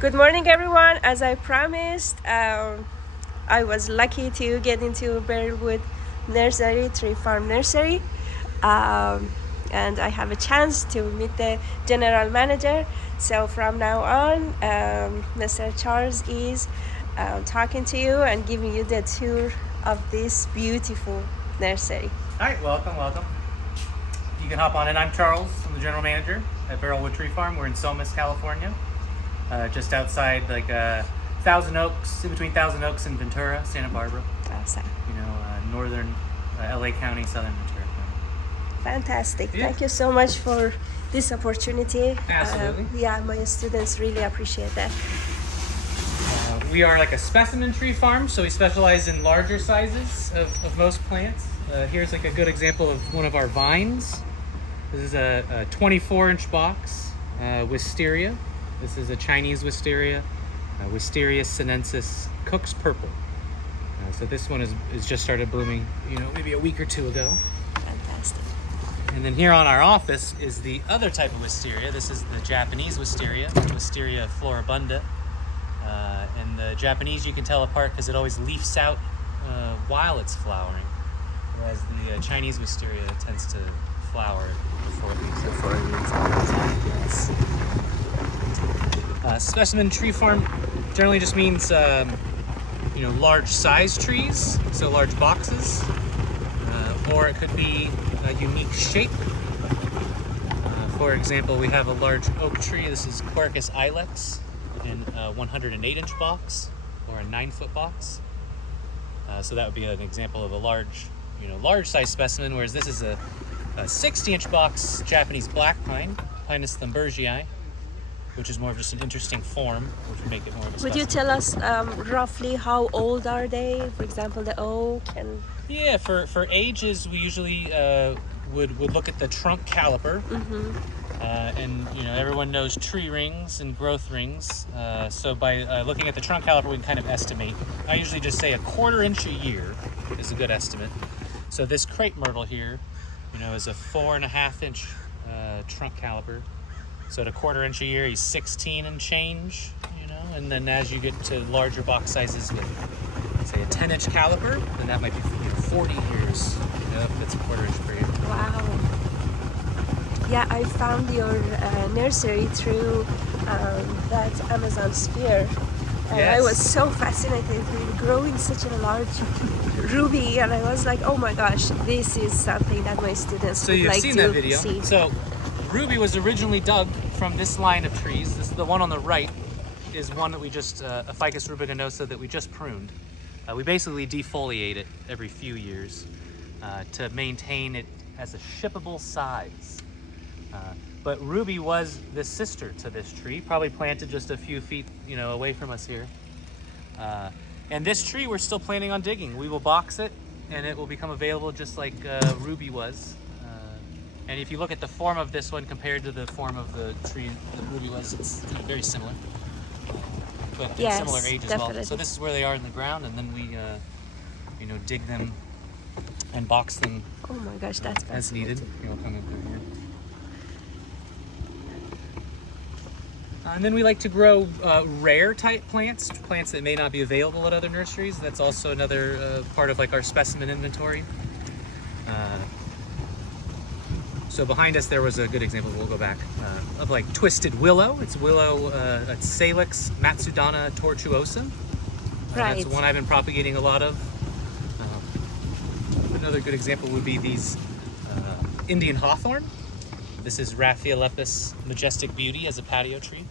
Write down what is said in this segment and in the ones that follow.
Good morning, everyone. As I promised, I was lucky to get into Berylwood Tree Farm Nursery, and I have a chance to meet the general manager. So from now on, Mr. Charles is talking to you and giving you the tour of this beautiful nursery. All right, welcome. You can hop on in. I'm Charles. I'm the general manager at Berylwood Tree Farm. We're in Somas, California, just outside Thousand Oaks, in between Thousand Oaks and Ventura, Santa Barbara. Awesome. Northern LA County, southern Ventura County. Fantastic. Yeah. Thank you so much for this opportunity. Absolutely. My students really appreciate that. We are like a specimen tree farm, so we specialize in larger sizes of most plants. Here's like a good example of one of our vines. This is a 24-inch box, wisteria. This is a Chinese wisteria, Wisteria sinensis Cook's Purple. So this one is just started blooming, maybe a week or two ago. Fantastic. And then here on our office is the other type of wisteria. This is the Japanese wisteria, Wisteria floribunda. And the Japanese you can tell apart because it always leafs out while it's flowering, whereas the Chinese wisteria tends to flower before it leaves out. Yes. Specimen tree farm generally just means large size trees, so large boxes, or it could be a unique shape. For example, we have a large oak tree. This is Quercus ilex in a 108-inch box or a 9-foot box. So that would be an example of a large size specimen, whereas this is a 60-inch box Japanese black pine, Pinus thunbergii, which is more of just an interesting form, which would make it more of a specimen. Would you tell us roughly how old are they? For example, the oak and... Yeah, for ages, we usually would look at the trunk caliper. Mm-hmm. And everyone knows tree rings and growth rings. So by looking at the trunk caliper, we can kind of estimate. I usually just say a 1/4 inch a year is a good estimate. So this crepe myrtle here, is a 4.5-inch trunk caliper. So at a 1/4 inch a year, he's 16 and change. And then as you get to larger box sizes with, say, a 10-inch caliper, then that might be 40 years. That's a 1/4 inch per year. Wow. Yeah, I found your nursery through that Amazon sphere. And Yes. I was so fascinated with growing such a large ruby, and I was like, oh my gosh, this is something that my students So would you've like seen to that video. see. So ruby was originally dug from this line of trees. This is the one on the right is one that we just, a Ficus rubiginosa that we just pruned. We basically defoliate it every few years to maintain it as a shippable size. But ruby was the sister to this tree, probably planted just a few feet, away from us here. And this tree we're still planning on digging. We will box it, and it will become available just like ruby was. And if you look at the form of this one compared to the form of the tree that ruby was, it's very similar. But Yes, similar age as definitely. well. So this is where they are in the ground, and then we, dig them and box them Oh my gosh, that's as needed. fascinating. We'll come in through here. And then we like to grow rare type plants that may not be available at other nurseries. That's also another part of like our specimen inventory. So behind us there was a good example, we'll go back, of like twisted willow. It's willow, it's Salix Matsudana tortuosa. Right. That's one I've been propagating a lot of. Another good example would be these Indian hawthorn. This is Raphiolepis Majestic Beauty as a patio tree.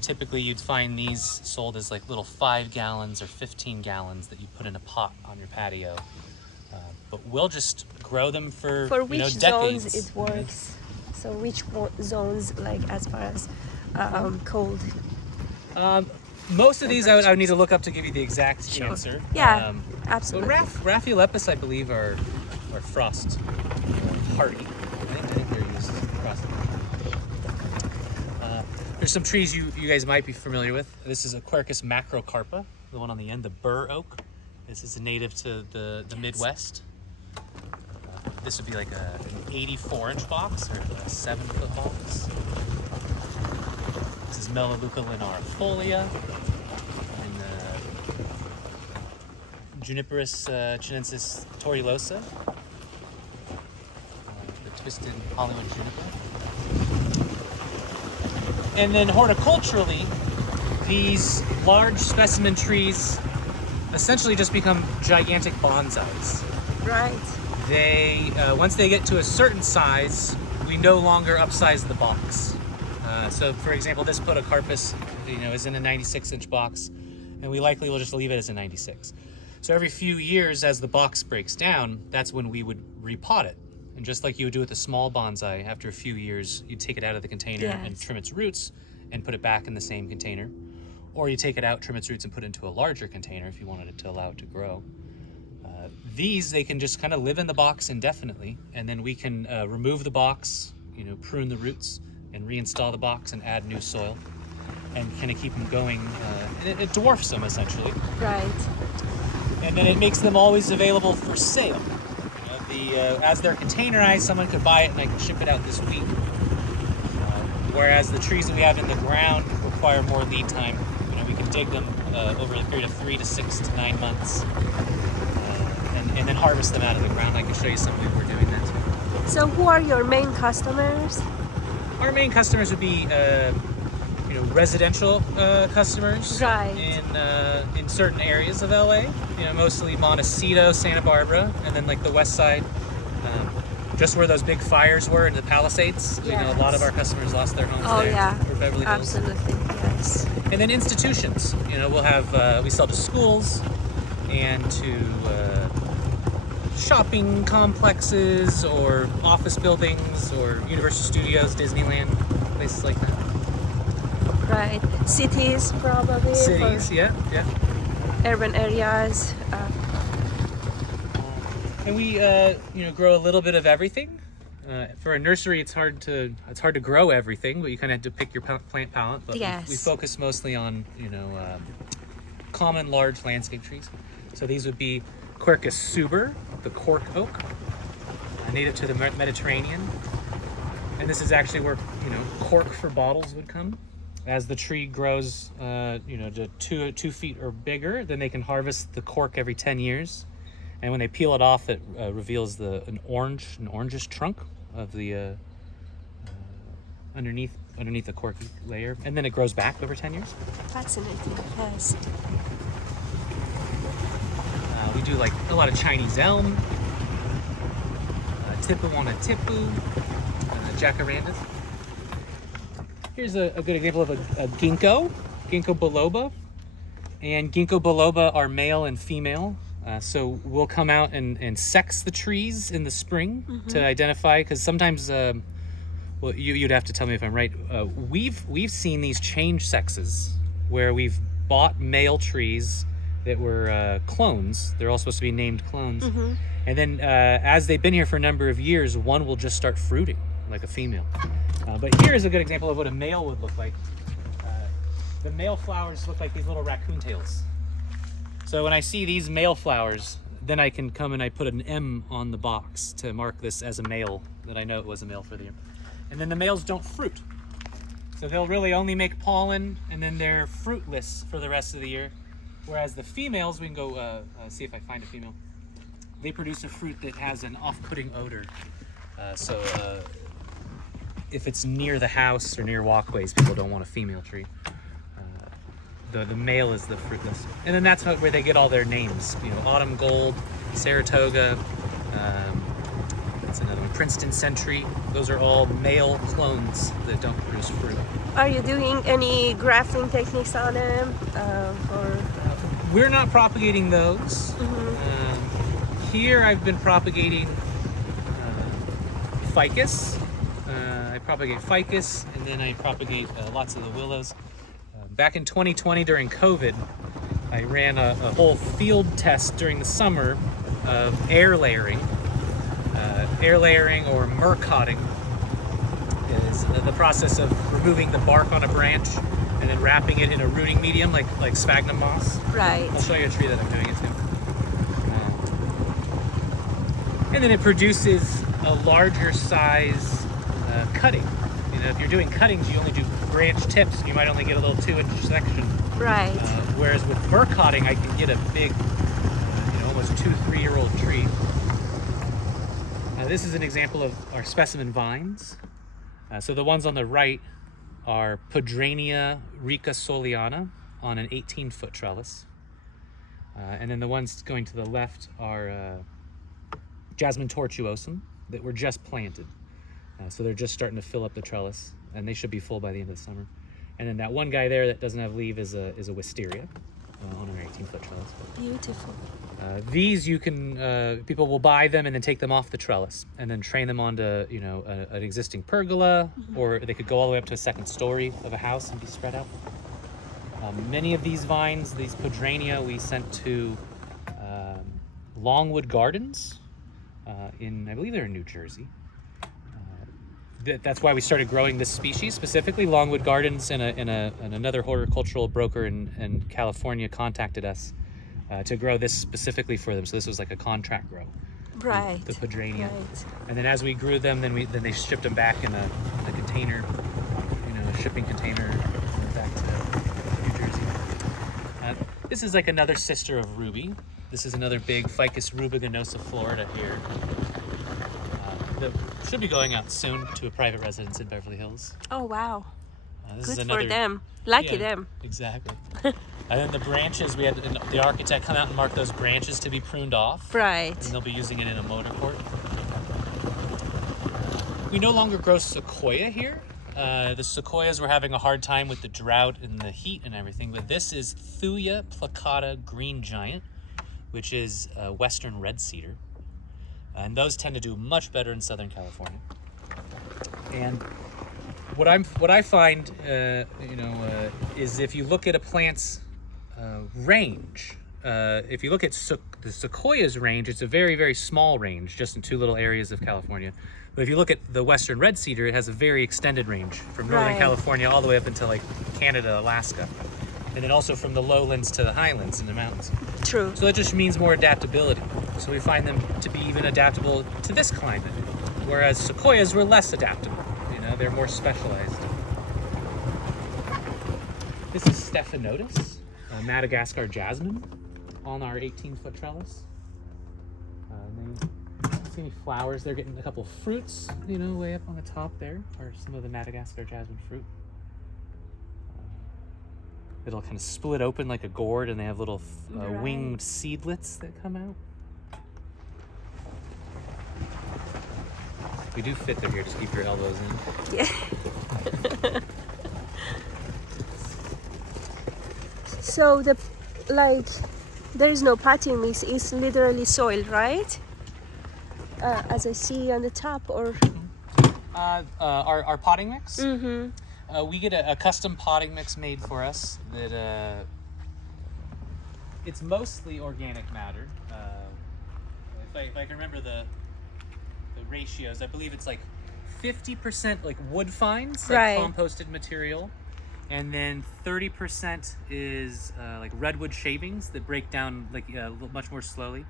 Typically you'd find these sold as like little 5 gallons or 15 gallons that you put in a pot on your patio. But we'll just grow them for which decades. zones it works? So which zones, like as far as cold? Most of these I would need to look up to give you the exact answer. Yeah, But absolutely. Raphiolepis, I believe, are frost hardy. I think they're used frost hardy. There's some trees you guys might be familiar with. This is a Quercus macrocarpa, the one on the end, the bur oak. This is a native to the Midwest. This would be like an 84-inch box or a 7-foot box. This Melaleuca linearifolia, and Juniperus chinensis tortuosa, the twisted Hollywood juniper. And then horticulturally, these large specimen trees essentially just become gigantic bonsais. Right. They, once they get to a certain size, we no longer upsize the box. So for example, this podocarpus, is in a 96-inch box, and we likely will just leave it as a 96. So every few years, as the box breaks down, that's when we would repot it. And just like you would do with a small bonsai, after a few years, you'd take it out of the container and trim its roots and put it back in the same container. Or you take it out, trim its roots, and put it into a larger container if you wanted it to allow it to grow. These, they can just kind of live in the box indefinitely, and then we can remove the box, prune the roots, and reinstall the box and add new soil, and kind of keep them going. And it dwarfs them, essentially. Right. And then it makes them always available for sale. As they're containerized, someone could buy it and I can ship it out this week. Whereas the trees that we have in the ground require more lead time. We can dig them over a period of 3 to 6 to 9 months, and then harvest them out of the ground. I can show you some way we're doing that too. So who are your main customers? Our main customers would be, residential customers, right, in certain areas of LA. Mostly Montecito, Santa Barbara, and then like the west side, just where those big fires were in the Palisades. Yes. A lot of our customers lost their homes there. Yeah, or Beverly Hills. Absolutely, yes. And then institutions. We'll have we sell to schools and to shopping complexes or office buildings or Universal Studios, Disneyland, places like that. Right. Cities, probably. Cities, yeah. Urban areas. And we, grow a little bit of everything. For a nursery, it's hard to grow everything, but you kind of have to pick your plant palette. But yes, we focus mostly on, common large landscape trees. So these would be Quercus suber, the cork oak, native to the Mediterranean. And this is actually where, cork for bottles would come. As the tree grows, to 2 feet or bigger, then they can harvest the cork every 10 years. And when they peel it off, it reveals an orangish trunk of the underneath the corky layer, and then it grows back over 10 years. Fascinating. Yes. We do like a lot of Chinese elm, Tipuana tipu, jacarandas. Here's a good example of a ginkgo biloba, and ginkgo biloba are male and female. So we'll come out and sex the trees in the spring to identify, because sometimes, you'd have to tell me if I'm right. We've seen these change sexes where we've bought male trees that were clones. They're all supposed to be named clones. And then as they've been here for a number of years, one will just start fruiting like a female. But here's a good example of what a male would look like. The male flowers look like these little raccoon tails. So when I see these male flowers, then I can come and I put an M on the box to mark this as a male, that I know it was a male for the year. And then the males don't fruit. So they'll really only make pollen, and then they're fruitless for the rest of the year. Whereas the females, we can go see if I find a female. They produce a fruit that has an off-putting odor. So if it's near the house or near walkways, people don't want a female tree. The male is the fruitless. And then that's where they get all their names. Autumn Gold, Saratoga, that's another one, Princeton Century. Those are all male clones that don't produce fruit. Are you doing any grafting techniques on them? We're not propagating those. Here I've been propagating ficus. I propagate ficus, and then I propagate lots of the willows. Back in 2020 during COVID, I ran a whole field test during the summer of air layering. Air layering, or murcotting, is the process of removing the bark on a branch and then wrapping it in a rooting medium like sphagnum moss. Right. I'll show you a tree that I'm doing it to. And then it produces a larger size cutting. If you're doing cuttings, you only do branch tips, and you might only get a little 2-inch section. Right. Whereas with burr cotting, I can get a big, almost 2-3-year-old tree. This is an example of our specimen vines. So the ones on the right are Podrania rica soliana on an 18-foot trellis. And then the ones going to the left are Jasmine tortuosum that were just planted. So they're just starting to fill up the trellis, and they should be full by the end of the summer. And then that one guy there that doesn't have leaf is a wisteria on our 18-foot trellis. Beautiful. These you can, people will buy them and then take them off the trellis and then train them onto, an existing pergola, or they could go all the way up to a second story of a house and be spread out. Many of these vines, these Podrania, we sent to Longwood Gardens I believe they're in New Jersey. That's why we started growing this species specifically. Longwood Gardens and another horticultural broker in California contacted us to grow this specifically for them. So this was like a contract grow. Right. The Podrania. Right. And then as we grew them, then they shipped them back in a container, a shipping container back to New Jersey. This is like another sister of Ruby. This is another big Ficus rubiginosa florida here. That should be going out soon to a private residence in Beverly Hills. Oh, wow. This Good is another, for them. Lucky them. Exactly. And then the branches, we had the architect come out and mark those branches to be pruned off. Right. And they'll be using it in a motor court. We no longer grow sequoia here. The sequoias were having a hard time with the drought and the heat and everything, but this is Thuya placata green giant, which is a western red cedar. And those tend to do much better in Southern California. And what I find, is if you look at a plant's range, if you look at the sequoia's range, it's a very, very small range, just in 2 little areas of California. But if you look at the western red cedar, it has a very extended range from Northern California all the way up into like Canada, Alaska, and then also from the lowlands to the highlands and the mountains. True. So that just means more adaptability. So we find them to be even adaptable to this climate, whereas sequoias were less adaptable. They're more specialized. This is Stephanotis, Madagascar jasmine, on our 18-foot trellis. See any flowers? They're getting a couple fruits, way up on the top there are some of the Madagascar jasmine fruit. It'll kind of split open like a gourd, and they have little winged seedlets that come out. We do fit through here, just keep your elbows in. Yeah. So there is no potting mix, it's literally soil, right? As I see on the top, or our potting mix. Mm-hmm. We get a custom potting mix made for us that it's mostly organic matter. If I can remember the ratios, I believe it's like 50% like wood fines, like composted material, and then 30% is like redwood shavings that break down like much more slowly.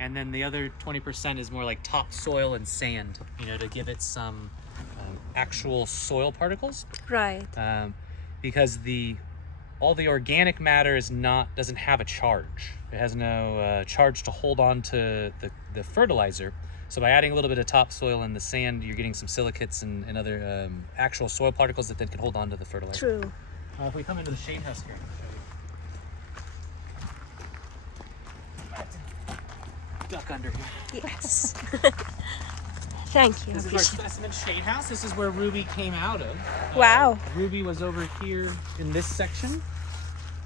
And then the other 20% is more like topsoil and sand, to give it some actual soil particles. Right. Because all the organic matter doesn't have a charge. It has no charge to hold on to the fertilizer. So by adding a little bit of topsoil and the sand, you're getting some silicates and other actual soil particles that then can hold on to the fertilizer. True. If we come into the shade house here, I'll show you. Duck under here. Yes. Thank you. This is our specimen shade house. This is where Ruby came out of. Wow. Ruby was over here in this section.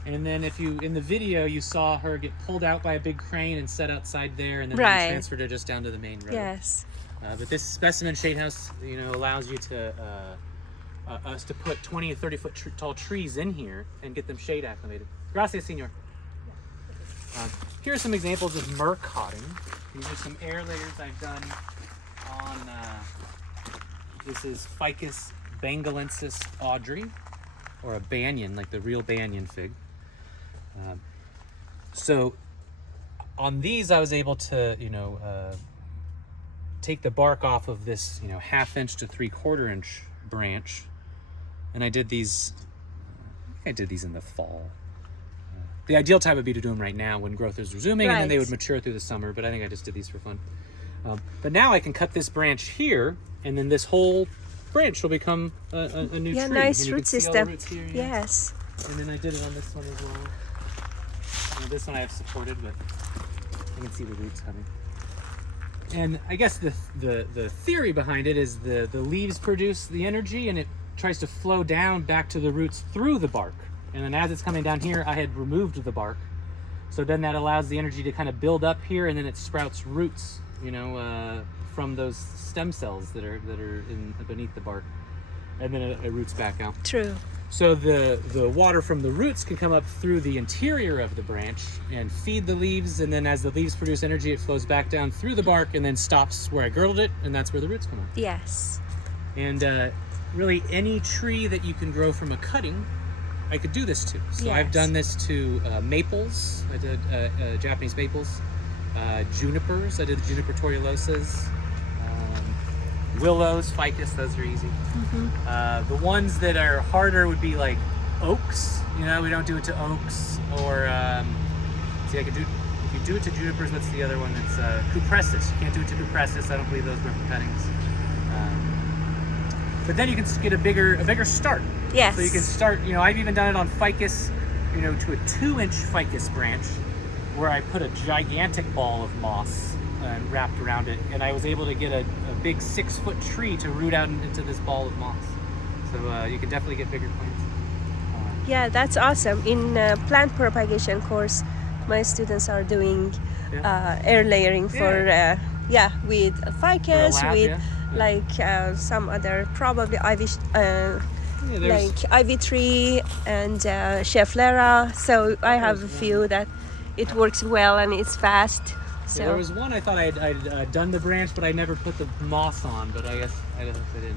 And then in the video, you saw her get pulled out by a big crane and set outside there, and then they transferred her just down to the main road. Yes. But this specimen shade house, allows you to us to put 20 or 30 foot tall trees in here and get them shade acclimated. Gracias, senor. Here are some examples of myrrh cotting. These are some air layers I've done on. This is Ficus bengalensis audrey, or a banyan, like the real banyan fig. So on these, I was able to, take the bark off of this, 1/2 inch to 3/4 inch branch, And I did these, I did these in the fall. The ideal time would be to do them right now when growth is resuming, and then they Right. would mature through the summer, but I think I just did these for fun. But now I can cut this branch here, and then this whole branch will become a new Yeah, tree. nice And you root can see all the system. roots here, Yes. And then I did it on this one as well. This one I have supported, but you can see the roots coming. And I guess the theory behind it is the leaves produce the energy, and it tries to flow down back to the roots through the bark. And then as it's coming down here, I had removed the bark. So then that allows the energy to kind of build up here, and then it sprouts roots, from those stem cells that are beneath the bark. And then it roots back out. True. So the water from the roots can come up through the interior of the branch and feed the leaves, and then as the leaves produce energy, it flows back down through the bark and then stops where I girdled it, and that's where the roots come up. Yes. And really any tree that you can grow from a cutting, I could do this to. So I've Yes. done this to maples. I did Japanese maples, junipers. I did the juniper torulosas, willows, ficus. Those are easy. The ones that are harder would be like oaks. We don't do it to oaks, or see, I could do. If you do it to junipers, what's the other one? That's cupressus. You can't do it to cupressus. I don't believe those were from cuttings. But then you can get a bigger start. Yes. So you can start. I've even done it on ficus. To a 2-inch ficus branch, where I put a gigantic ball of moss and wrapped around it, and I was able to get a big 6-foot tree to root out into this ball of moss. So you can definitely get bigger plants. Yeah, that's awesome. In plant propagation course, my students are doing air layering for with ficus, lab, with yeah. like some other probably ivy, There's- like ivy tree and Schefflera. So I have a few that it works well and it's fast. So there was one I thought I'd done the branch, but I never put the moss on. But I guess I don't know if I did.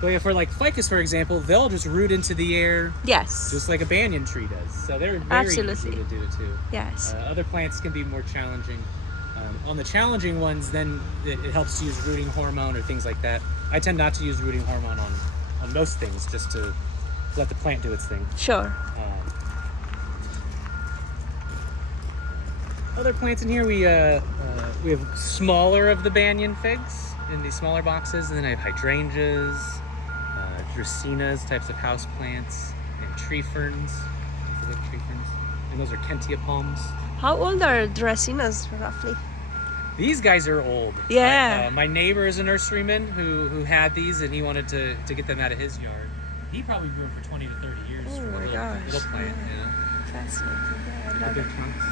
But yeah, for like ficus, for example, they'll just root into the air yes, just like a banyan tree does. So they're very Absolutely. easy to do it too. yes, Other plants can be more challenging. On the challenging ones, then it helps to use rooting hormone or things like that. I tend not to use rooting hormone on most things, just to let the plant do its thing. sure. Other plants in here, we have smaller of the banyan figs in these smaller boxes, and then I have hydrangeas, dracaenas, types of house plants, and tree ferns. Tree ferns. And those are Kentia palms. How old are dracaenas roughly? These guys are old. Yeah. My neighbor is a nurseryman who had these, and he wanted to get them out of his yard. He probably grew them for 20 to 30 years Oh from my a gosh. little plant, Fascinating. Yeah, I The love big it. trunks.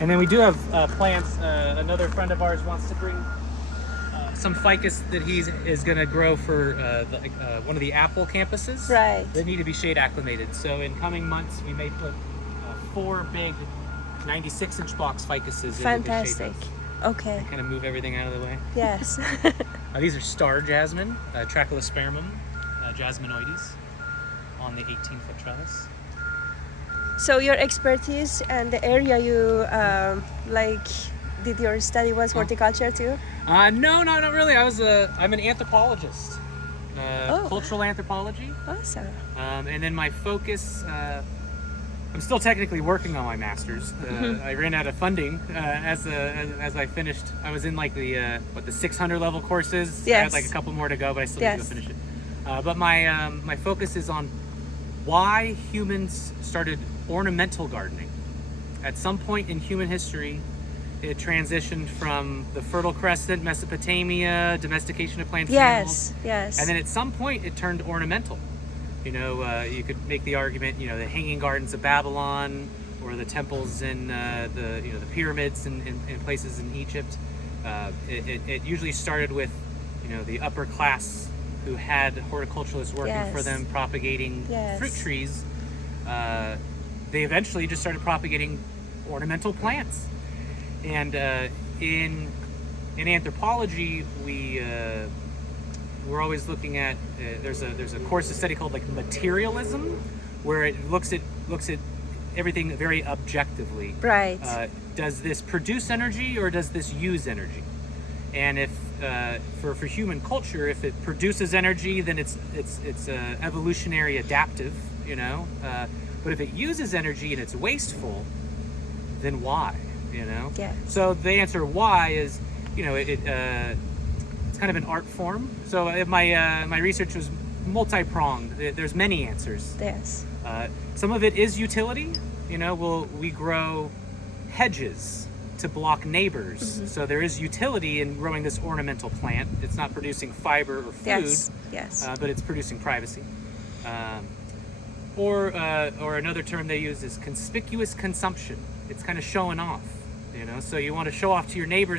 And then we do have plants. Another friend of ours wants to bring some ficus that he is going to grow for one of the Apple campuses. Right. That need to be shade acclimated. So in coming months, we may put 4 big 96-inch box ficuses Fantastic. into the shade Okay. house. Kind of move everything out of the way. Yes. These are star jasmine, Trachelospermum jasminoides, on the 18-foot trellis. So your expertise and the area you did your study was horticulture too? No, not really. I'm an anthropologist, Oh. cultural anthropology, Awesome. and then my focus. I'm still technically working on my master's. I ran out of funding as I finished. I was in like the 600 level courses. I had Yes. like a couple more to go, but I still need to Yes. go finish it. But my focus is on why humans started ornamental gardening. At some point in human history, it transitioned from the Fertile Crescent, Mesopotamia, domestication of plant animals. Yes. And then at some point it turned ornamental. You could make the argument, the Hanging Gardens of Babylon, or the temples in the pyramids in places in Egypt. It usually started with, the upper class who had horticulturalists working for Yes. them, propagating Yes. fruit trees. They eventually just started propagating ornamental plants. And in anthropology, we're always looking at there's a course of study called like materialism, where it looks at everything very objectively. Right. Does this produce energy or does this use energy? And for human culture, if it produces energy, then it's evolutionary adaptive, you know. But if it uses energy and it's wasteful, then why, you know? Yes. So the answer why is, you know, it's kind of an art form. So my research was multi-pronged. There's many answers. Yes. Some of it is utility. You know, we grow hedges to block neighbors. So there is utility in growing this ornamental plant. It's not producing fiber or food, Yes. but it's producing privacy. Or another term they use is conspicuous consumption. It's kind of showing off, you know. So you want to show off to your neighbors